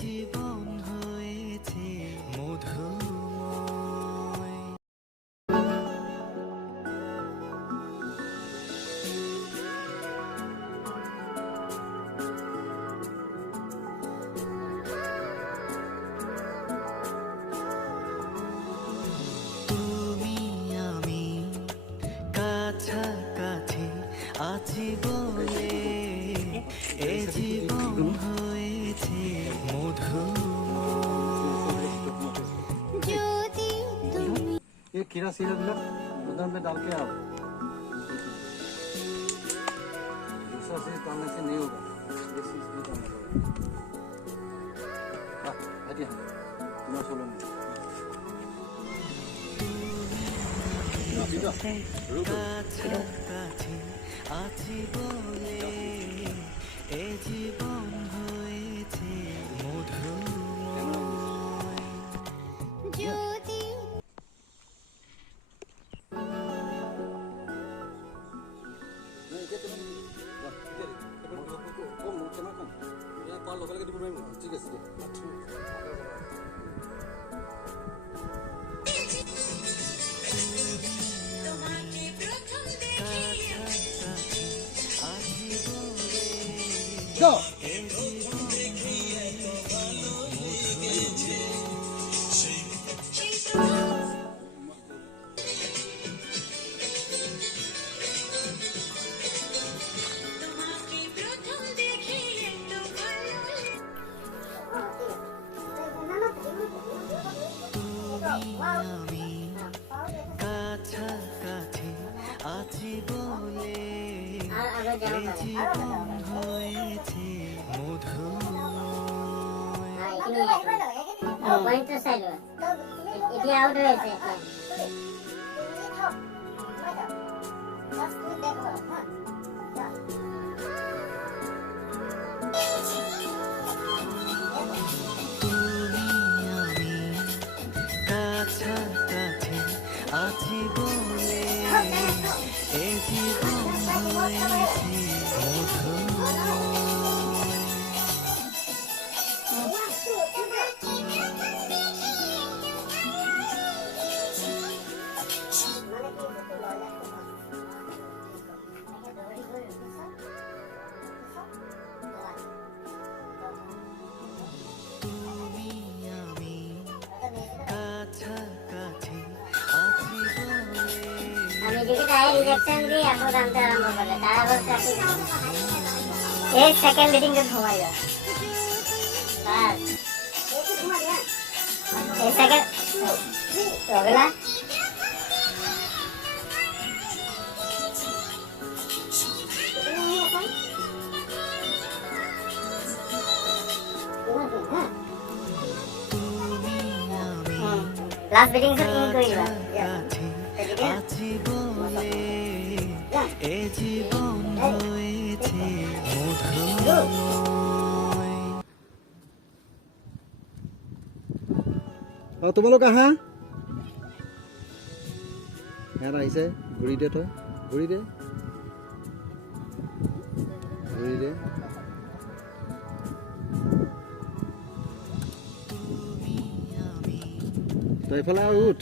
জীবন হয়েছে মধুময়। তুমি আমি কাছাকাছি আছি বলে এ জীবন হয়েছে মধুময়। যদি তুমি ये खीरा सीरा दिला उधर में डाल के आओ। दूसरा से डालने से नहीं होगा, ये चीज भी डालना पड़ेगा। हटिए तुम्हारा सोलो में কাছাকাছি আছি বলে এ জীবন হয়েছে মধুময়। যদি ঠিক আছে Go! আমি কাছাকাছি আছি বলে এ জীবন হয়েছে তুমি আমি কাছাকাছি আছি বলে এ জীবন হয়েছে মধুময়। তুমি আমি কাছাকাছি আছি বলে আমি যেটা ইলেকশন দিয়ে এখন জানতে আরম্ভ করলে তারা বলছে এই সেকেন্ড মিটিং কে ঘুমাইবা বাস এই সেকেন্ড ওগুলা লাস্ট মিটিং সব ইন করিবা আছি বলে এ জীবন হয়েছে মধুময়। তোমালোক আহা ইয়াত আহিছে ঘূৰি দে তই ঘূৰি দে তই এইফালে উঠ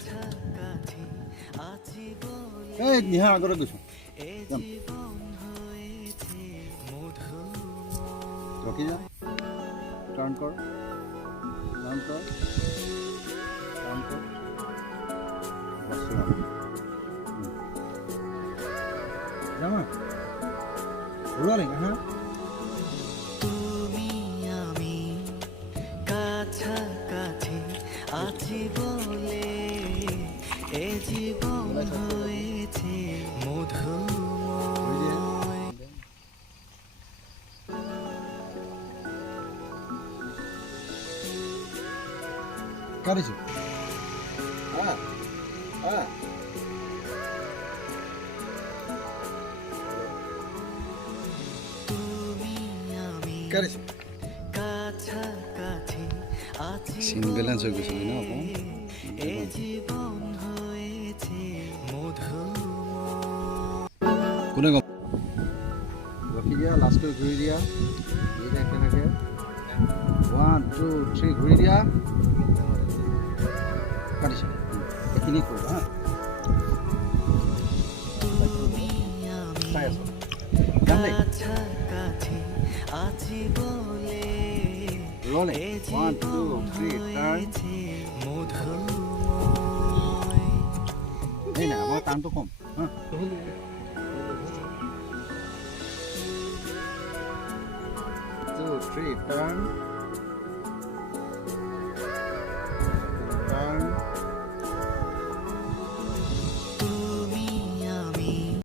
এই নিহা আগতে গৈছো ৰখি যা টাৰ্ণ কৰ rolling, তুমি আমি কাছাকাছি আছি বলে এ জীবন হয়েছে মধুময়। কাটিছো তুমি আমি কাটিছো কাছাকাছি আছি চিন বেলেঞ্চ হৈ গৈছিলে ন এ জীবন হয়েছে মধুময়। কোনে গম ৰখি দিয়া লাষ্ট কৰি ঘূৰি দিয়া এইটা একেলগে 1 2 3 ঘূৰি দিয়া কাটিছো এইখিনি কৰিবা হা চাই আছো যাম দেই কাছাকাছি আছি বলে rolling এ 1 2 জীবন 3 টাৰ্ণ হয়েছে মধুময়। এই না আমাৰ টানটো কম হা 2 3 টাৰ্ণ